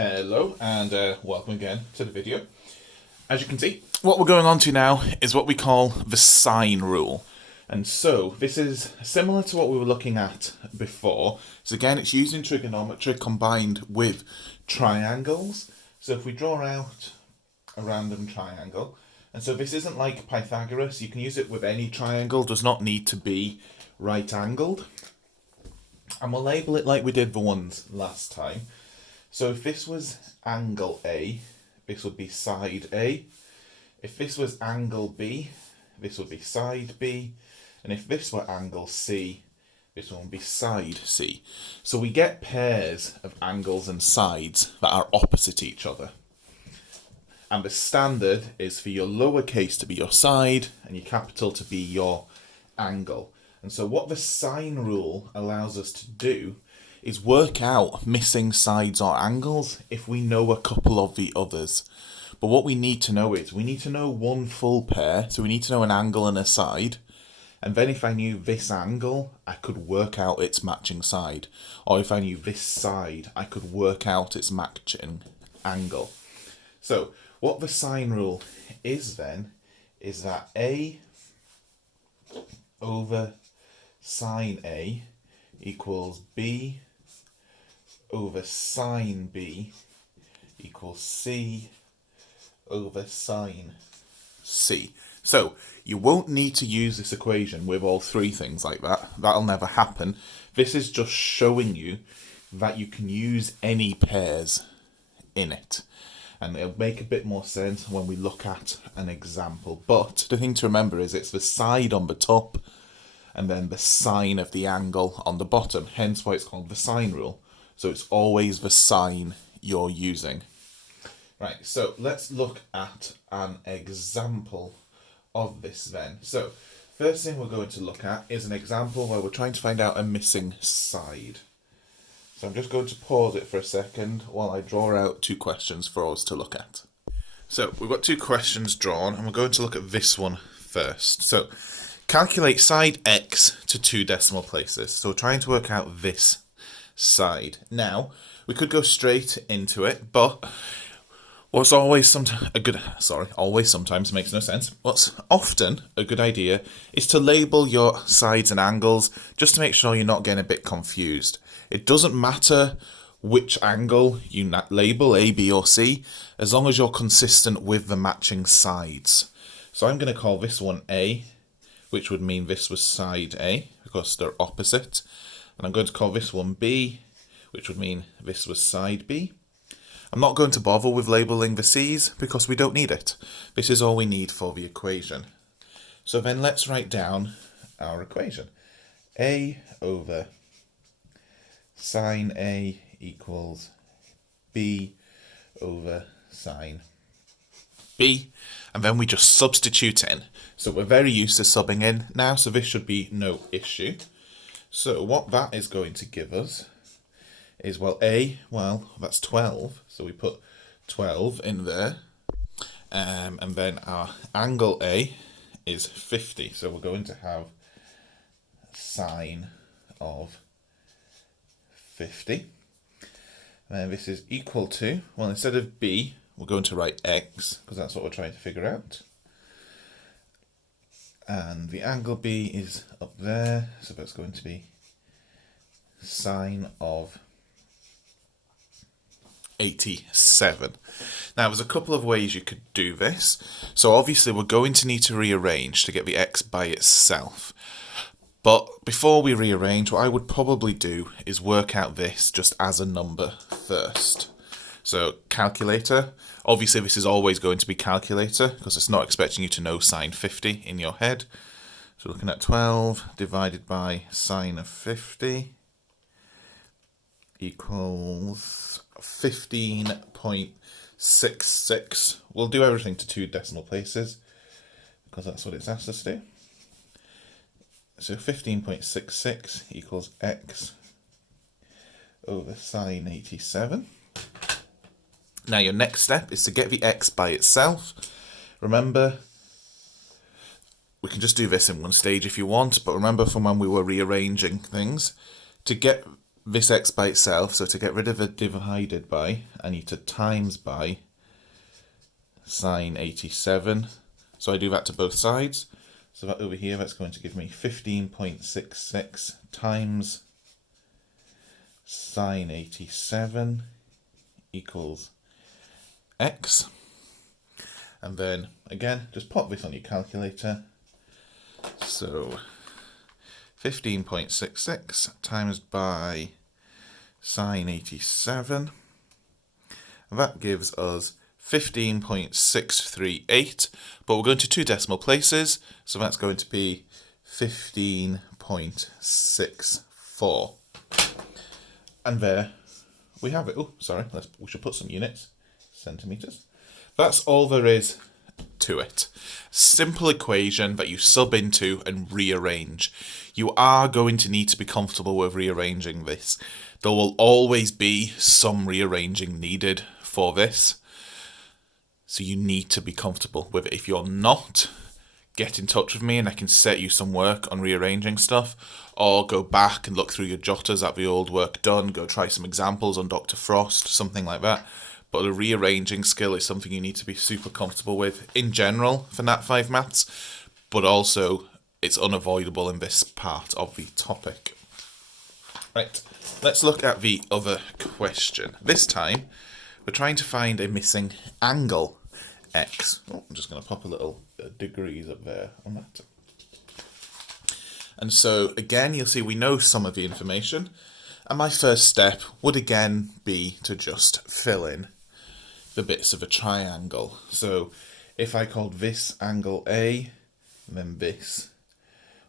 Hello and welcome again to the video. As you can see, what we're going on to now is what we call the sine rule. And so this is similar to what we were looking at before. So again, it's using trigonometry combined with triangles. So if we draw out a random triangle, and so this isn't like Pythagoras, you can use it with any triangle, does not need to be right angled. And we'll label it like we did the ones last time. So if this was angle A, this would be side A. If this was angle B, this would be side B. And if this were angle C, this one would be side C. So we get pairs of angles and sides that are opposite each other. And the standard is for your lowercase to be your side and your capital to be your angle. And so what the sine rule allows us to do is work out missing sides or angles if we know a couple of the others. But what we need to know is, we need to know one full pair, so we need to know an angle and a side. And then if I knew this angle, I could work out its matching side. Or if I knew this side, I could work out its matching angle. So what the sine rule is then, is that A over sine A equals B over sine B equals C over sine C. So you won't need to use this equation with all three things like that. That'll never happen. This is just showing you that you can use any pairs in it. And it'll make a bit more sense when we look at an example. But the thing to remember is it's the side on the top and then the sine of the angle on the bottom. Hence why it's called the sine rule. So it's always the sine you're using. Right, so let's look at an example of this then. So first thing we're going to look at is an example where we're trying to find out a missing side. So I'm just going to pause it for a second while I draw out two questions for us to look at. So we've got two questions drawn and we're going to look at this one first. So calculate side x to two decimal places. So we're trying to work out this side. Now, we could go straight into it, but what's always sometimes makes no sense. What's often a good idea is to label your sides and angles just to make sure you're not getting a bit confused. It doesn't matter which angle you label, A, B or C, as long as you're consistent with the matching sides. So I'm going to call this one A, which would mean this was side A because they're opposite. And I'm going to call this one B, which would mean this was side B. I'm not going to bother with labelling the C's because we don't need it. This is all we need for the equation. So then let's write down our equation. A over sine A equals B over sine B. And then we just substitute in. So we're very used to subbing in now, so this should be no issue. So what that is going to give us is, that's 12. So we put 12 in there. And then our angle A is 50. So we're going to have sine of 50. And this is equal to, instead of B, we're going to write x, because that's what we're trying to figure out. And the angle B is up there, so that's going to be sine of 87. Now, there's a couple of ways you could do this. So obviously we're going to need to rearrange to get the x by itself. But before we rearrange, what I would probably do is work out this just as a number first. So calculator, obviously this is always going to be calculator because it's not expecting you to know sine 50 in your head. So looking at 12 divided by sine of 50 equals 15.66. We'll do everything to two decimal places because that's what it's asked us to do. So 15.66 equals x over sine 87. Now your next step is to get the x by itself. Remember, we can just do this in one stage if you want, but remember from when we were rearranging things, to get this x by itself, so to get rid of a divided by, I need to times by sine 87. So I do that to both sides. So that over here, that's going to give me 15.66 times sine 87 equals x. And then, again, just pop this on your calculator. So 15.66 times by sine 87. That gives us 15.638, but we're going to two decimal places, so that's going to be 15.64. And there we have it. Oh, sorry, we should put some units, centimetres. That's all there is to it. Simple equation that you sub into and rearrange. You are going to need to be comfortable with rearranging this. There will always be some rearranging needed for this. So you need to be comfortable with it. If you're not, get in touch with me and I can set you some work on rearranging stuff, or go back and look through your jotters at the old work done, go try some examples on Dr. Frost, something like that. But the rearranging skill is something you need to be super comfortable with in general for Nat 5 maths, but also it's unavoidable in this part of the topic. Right, let's look at the other question. This time, we're trying to find a missing angle x. Oh, I'm just going to pop a little degrees up there on that. And so, again, you'll see we know some of the information. And my first step would again be to just fill in the bits of a triangle. So if I called this angle A, then this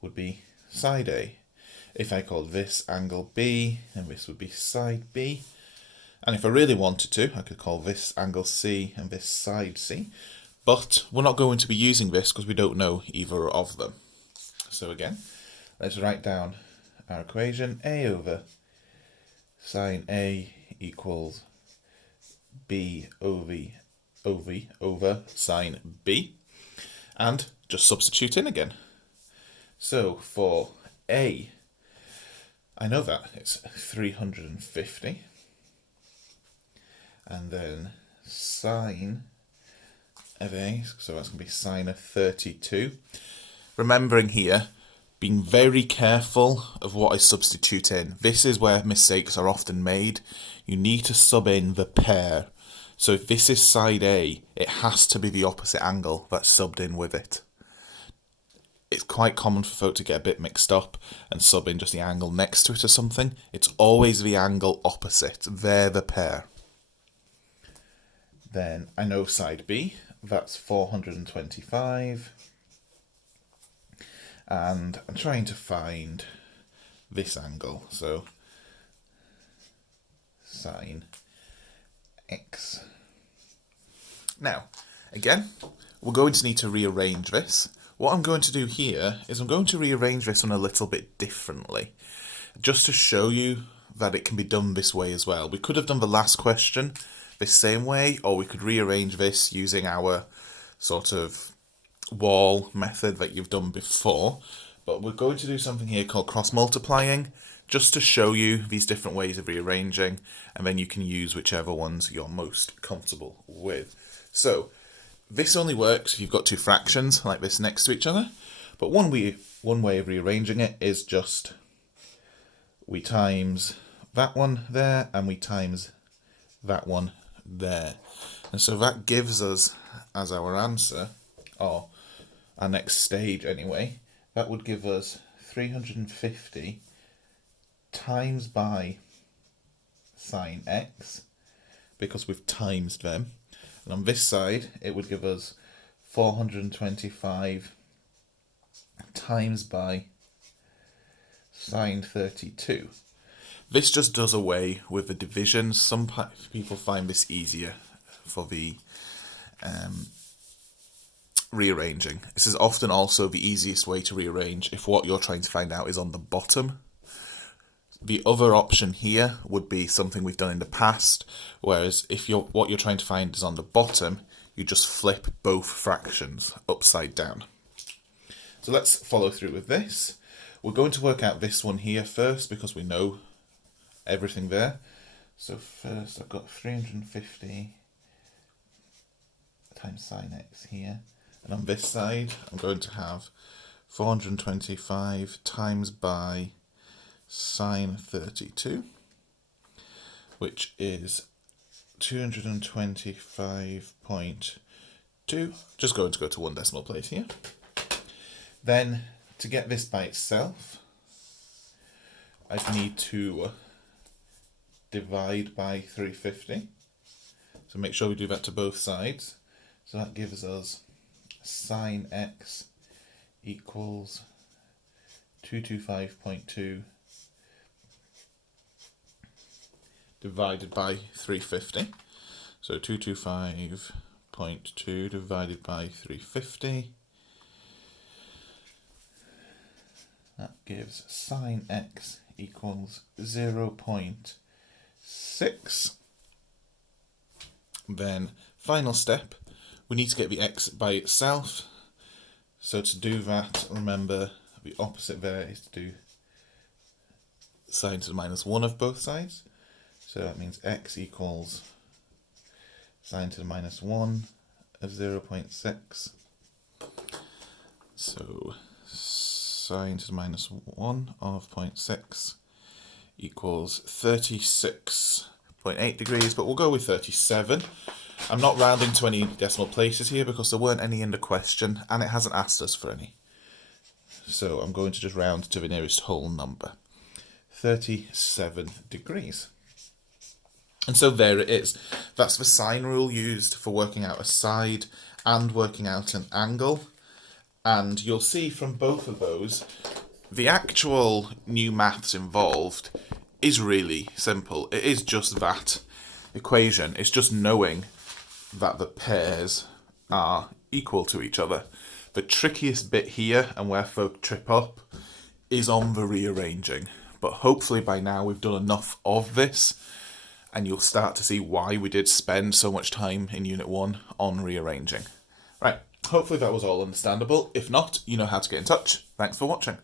would be side A. If I called this angle B, then this would be side B. And if I really wanted to, I could call this angle C and this side C. But we're not going to be using this because we don't know either of them. So again, let's write down our equation. A over sine A equals B over sine B. And just substitute in again. So for A, I know that it's 350. And then sine of A, so that's going to be sine of 32. Remembering here, being very careful of what I substitute in. This is where mistakes are often made. You need to sub in the pair. So if this is side A, it has to be the opposite angle that's subbed in with it. It's quite common for folk to get a bit mixed up and sub in just the angle next to it or something. It's always the angle opposite. They're the pair. Then I know side B, that's 425. And I'm trying to find this angle, so sine x. Now, again, we're going to need to rearrange this. What I'm going to do here is I'm going to rearrange this one a little bit differently, just to show you that it can be done this way as well. We could have done the last question this same way, or we could rearrange this using our sort of wall method that you've done before, but we're going to do something here called cross multiplying, just to show you these different ways of rearranging, and then you can use whichever ones you're most comfortable with. So this only works if you've got two fractions like this next to each other, but one way of rearranging it is just we times that one there and we times that one there, and so that gives us as our answer, or our next stage anyway, that would give us 350 times by sine x, because we've times them, and on this side it would give us 425 times by sine 32. This just does away with the divisions. Some people find this easier for the rearranging. This is often also the easiest way to rearrange if what you're trying to find out is on the bottom. The other option here would be something we've done in the past, whereas if what you're trying to find is on the bottom, you just flip both fractions upside down. So let's follow through with this. We're going to work out this one here first because we know everything there. So first I've got 350 times sine x here. And on this side, I'm going to have 425 times by sine 32, which is 225.2. Just going to go to one decimal place here. Then, to get this by itself, I need to divide by 350. So make sure we do that to both sides. So that gives us sine x equals 225.2 divided by 350. So 225.2 divided by 350. That gives sine x equals 0.6. Then, final step, we need to get the x by itself. So to do that, remember the opposite there is to do sine to the minus 1 of both sides. So that means x equals sine to the minus 1 of 0.6. So sine to the minus 1 of 0.6 equals 36.8 degrees, but we'll go with 37. I'm not rounding to any decimal places here because there weren't any in the question and it hasn't asked us for any. So I'm going to just round to the nearest whole number. 37 degrees. And so there it is. That's the sine rule used for working out a side and working out an angle. And you'll see from both of those, the actual new maths involved is really simple. It is just that equation. It's just knowing that the pairs are equal to each other. The trickiest bit here, and where folk trip up, is on the rearranging. But hopefully by now we've done enough of this, and you'll start to see why we did spend so much time in Unit 1 on rearranging. Right, hopefully that was all understandable. If not, you know how to get in touch. Thanks for watching.